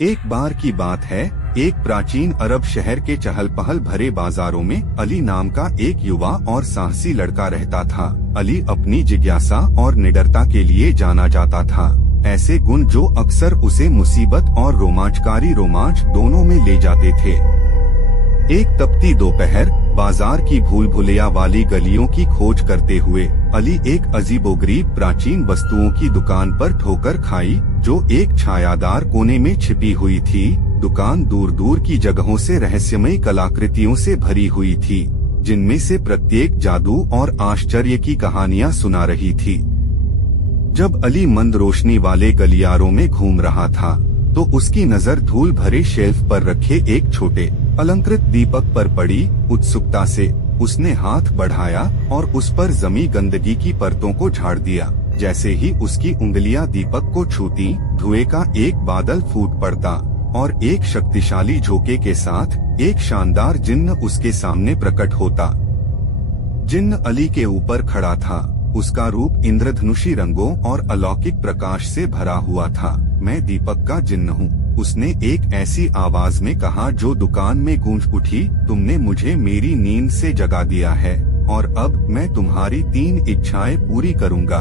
एक बार की बात है, एक प्राचीन अरब शहर के चहल पहल भरे बाजारों में अली नाम का एक युवा और साहसी लड़का रहता था। अली अपनी जिज्ञासा और निडरता के लिए जाना जाता था, ऐसे गुण जो अक्सर उसे मुसीबत और रोमांच दोनों में ले जाते थे। एक तपती दोपहर, बाजार की भूल भुलैया वाली गलियों की खोज करते हुए अली एक अजीबोगरीब प्राचीन वस्तुओं की दुकान पर ठोकर खाई, जो एक छायादार कोने में छिपी हुई थी। दुकान दूर दूर की जगहों से रहस्यमयी कलाकृतियों से भरी हुई थी, जिनमें से प्रत्येक जादू और आश्चर्य की कहानियां सुना रही थी। जब अली मंद रोशनी वाले गलियारों में घूम रहा था, तो उसकी नजर धूल भरे शेल्फ पर रखे एक छोटे अलंकृत दीपक पर पड़ी। उत्सुकता से उसने हाथ बढ़ाया और उस पर जमी गंदगी की परतों को झाड़ दिया। जैसे ही उसकी उंगलियां दीपक को छूती, धुएं का एक बादल फूट पड़ता और एक शक्तिशाली झोंके के साथ एक शानदार जिन्न उसके सामने प्रकट होता। जिन्न अली के ऊपर खड़ा था। उसका रूप इंद्रधनुषी रंगों और अलौकिक प्रकाश से भरा हुआ था। मैं दीपक का जिन्न हूँ, उसने एक ऐसी आवाज में कहा जो दुकान में गूंज उठी। तुमने मुझे मेरी नींद से जगा दिया है और अब मैं तुम्हारी 3 इच्छाएं पूरी करूँगा।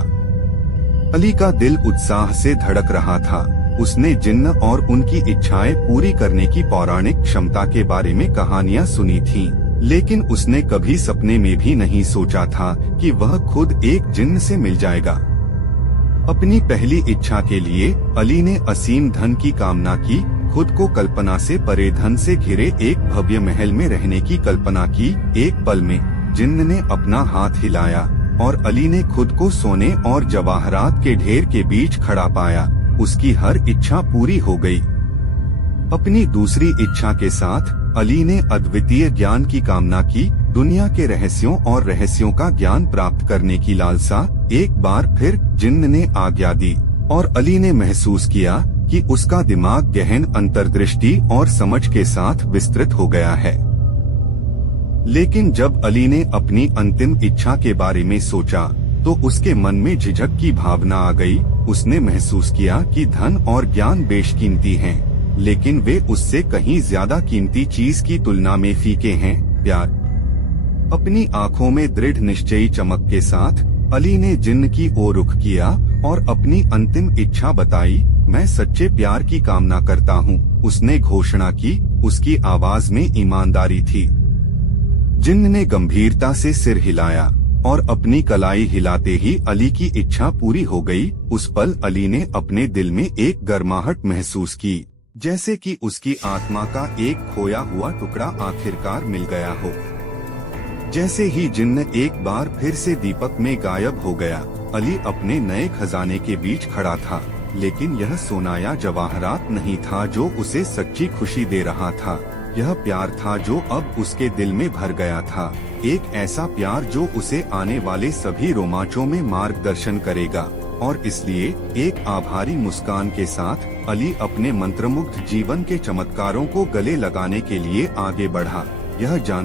अली का दिल उत्साह से धड़क रहा था। उसने जिन्न और उनकी इच्छाएं पूरी करने की पौराणिक क्षमता के बारे में कहानियां सुनी थीं, लेकिन उसने कभी सपने में भी नहीं सोचा था कि वह खुद एक जिन्न से मिल जाएगा। अपनी पहली इच्छा के लिए अली ने असीम धन की कामना की। खुद को कल्पना से परे धन से घिरे एक भव्य महल में रहने की कल्पना की। एक पल में जिन्न ने अपना हाथ हिलाया और अली ने खुद को सोने और जवाहरात के ढेर के बीच खड़ा पाया। उसकी हर इच्छा पूरी हो गई। अपनी दूसरी इच्छा के साथ अली ने अद्वितीय ज्ञान की कामना की। दुनिया के रहस्यों और रहस्यों का ज्ञान प्राप्त करने की लालसा। एक बार फिर जिन्न ने आज्ञा दी और अली ने महसूस किया कि उसका दिमाग गहन अंतर्दृष्टि और समझ के साथ विस्तृत हो गया है। लेकिन जब अली ने अपनी अंतिम इच्छा के बारे में सोचा, तो उसके मन में झिझक की भावना आ गई। उसने महसूस किया कि धन और ज्ञान बेशकीमती हैं, लेकिन वे उससे कहीं ज्यादा कीमती चीज की तुलना में फीके हैं, प्यार। अपनी आंखों में दृढ़ निश्चयी चमक के साथ अली ने जिन्न की ओर रुख किया और अपनी अंतिम इच्छा बताई। मैं सच्चे प्यार की कामना करता हूँ, उसने घोषणा की। उसकी आवाज में ईमानदारी थी। जिन्न ने गंभीरता से सिर हिलाया और अपनी कलाई हिलाते ही अली की इच्छा पूरी हो गई। उस पल अली ने अपने दिल में एक गर्माहट महसूस की, जैसे कि उसकी आत्मा का एक खोया हुआ टुकड़ा आखिरकार मिल गया हो। जैसे ही जिन्न एक बार फिर से दीपक में गायब हो गया, अली अपने नए खजाने के बीच खड़ा था। लेकिन यह सोना या जवाहरात नहीं था जो उसे सच्ची खुशी दे रहा था। यह प्यार था जो अब उसके दिल में भर गया था। एक ऐसा प्यार जो उसे आने वाले सभी रोमांचों में मार्गदर्शन करेगा। और इसलिए एक आभारी मुस्कान के साथ अली अपने मंत्रमुग्ध जीवन के चमत्कारों को गले लगाने के लिए आगे बढ़ा। यह जान